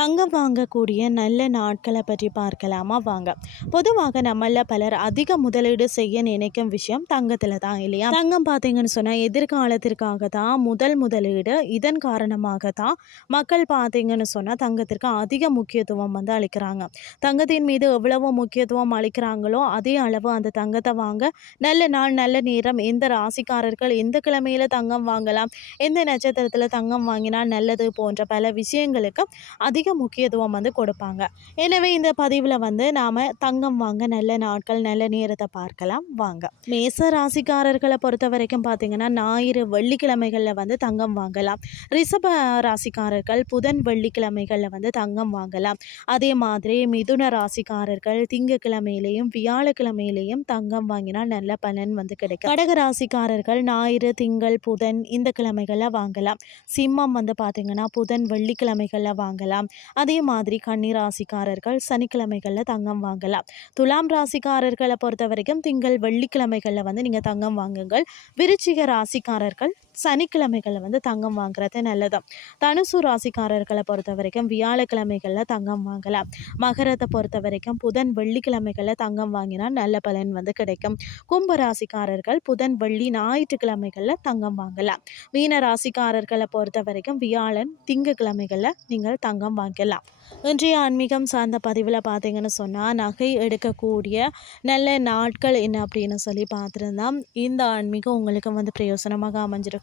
தங்கம் வாங்கக்கூடிய நல்ல நாட்களை பற்றி பார்க்கலாமா? வாங்க. பொதுவாக நம்மள பலர் அதிக முதலீடு செய்ய நினைக்கும் விஷயம் தங்கத்தில் தான் இல்லையா? தங்கம் பார்த்தீங்கன்னு சொன்னால் எதிர்காலத்திற்காக தான் முதல் முதலீடு இதன் காரணமாக தான் மக்கள் பார்த்தீங்கன்னு சொன்னால் தங்கத்திற்கு அதிக முக்கியத்துவம் வந்து அளிக்கிறாங்க. தங்கத்தின் மீது எவ்வளவு முக்கியத்துவம் அளிக்கிறாங்களோ அதே அளவு அந்த தங்கத்தை வாங்க நல்ல நாள் நல்ல நேரம் எந்த ராசிக்காரர்கள் எந்த கிழமையில தங்கம் வாங்கலாம் எந்த நட்சத்திரத்தில் தங்கம் வாங்கினால் நல்லது போன்ற பல விஷயங்களுக்கு அதிக முக்கியத்துவம் வந்து கொடுப்பாங்க. எனவே இந்த பதிவில் வந்து நாம் தங்கம் வாங்க நல்ல நாட்கள் நல்ல நேரத்தை பார்க்கலாம். வாங்க. மேச ராசிக்காரர்களை பொறுத்த வரைக்கும் பார்த்தீங்கன்னா ஞாயிறு வெள்ளிக்கிழமைகளில் வந்து தங்கம் வாங்கலாம். ரிஷப ராசிக்காரர்கள் புதன் வெள்ளிக்கிழமைகளில் வந்து தங்கம் வாங்கலாம். அதே மாதிரி மிதுன ராசிக்காரர்கள் திங்கக்கிழமையிலையும் வியாழக்கிழமையிலையும் தங்கம் வாங்கினால் நல்ல பலன் வந்து கிடைக்கும். கடக ராசிக்காரர்கள் ஞாயிறு திங்கள் புதன் இந்த கிழமைகளில் வாங்கலாம். சிம்மம் வந்து பார்த்தீங்கன்னா புதன் வெள்ளிக்கிழமைகளில் வாங்கலாம். அதே மாதிரி கன்னி ராசிக்காரர்கள் சனிக்கிழமைகளில் தங்கம் வாங்கலாம். துலாம் ராசிக்காரர்களை பொறுத்த வரைக்கும் திங்கள் வெள்ளிக்கிழமைகளில் வந்து நீங்கள் தங்கம் வாங்குங்கள். விருச்சிக ராசிக்காரர்கள் சனிக்கிழமைகளில் வந்து தங்கம் வாங்குறது நல்லது தனுசு ராசிக்காரர்களை பொறுத்த வரைக்கும் வியாழக்கிழமைகளில் தங்கம் வாங்கலாம். மகரத்தை பொறுத்த வரைக்கும் புதன் வெள்ளிக்கிழமைகளில் தங்கம் வாங்கினால் நல்ல பலன் வந்து கிடைக்கும். கும்ப ராசிக்காரர்கள் புதன் வெள்ளி ஞாயிற்றுக்கிழமைகளில் தங்கம் வாங்கலாம். மீன ராசிக்காரர்களை பொறுத்த வரைக்கும் வியாழன் திங்கக்கிழமைகளில் நீங்கள் தங்கம் வாங்கலாம். இன்றைய ஆன்மீகம் சார்ந்த பதிவில் பார்த்தீங்கன்னு சொன்னால் நகை எடுக்கக்கூடிய நல்ல நாட்கள் என்ன அப்படின்னு சொல்லி பார்த்துருந்தா இந்த ஆன்மீகம் உங்களுக்கு வந்து பிரயோசனமாக அமைஞ்சிருக்கும்.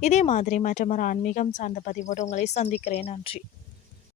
இதே மாதிரி மற்றமொரு ஆன்மீகம் சார்ந்த பதிவோடு உங்களை சந்திக்கிறேன். நன்றி.